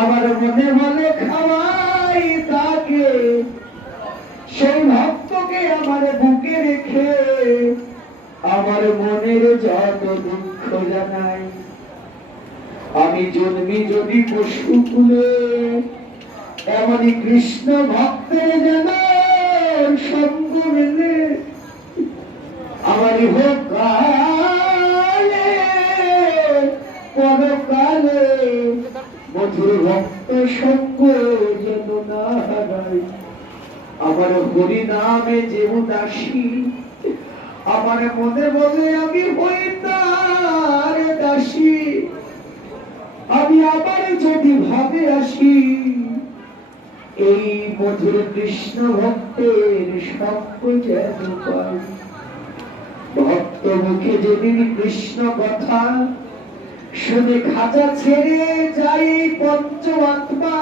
আমার মনে মনে খাওয়াই তাকে, সেই ভক্তকে আমার বুকে রেখে আমার মনের যত দুঃখ জানাই। আমি জন্মি যদি পশু কুলে, এমনই কৃষ্ণ ভক্তের যেন সঙ্গ মেলে। আমার হোক কালে পরকালে মধুর ভক্ত সঙ্গ যেন না হারাই। আমার হরি নামে যে উদাসী, আমার মনে বলে আমি হই তার দাসী। আমি আবার যদি ভাবে আসি, এই মধুর কৃষ্ণ ভক্তের সঙ্গ যেন পাই। ভক্ত মুখে যেদিন কৃষ্ণ কথা শুনে খাঁচা ছেড়ে যাই পঞ্চ আত্মা।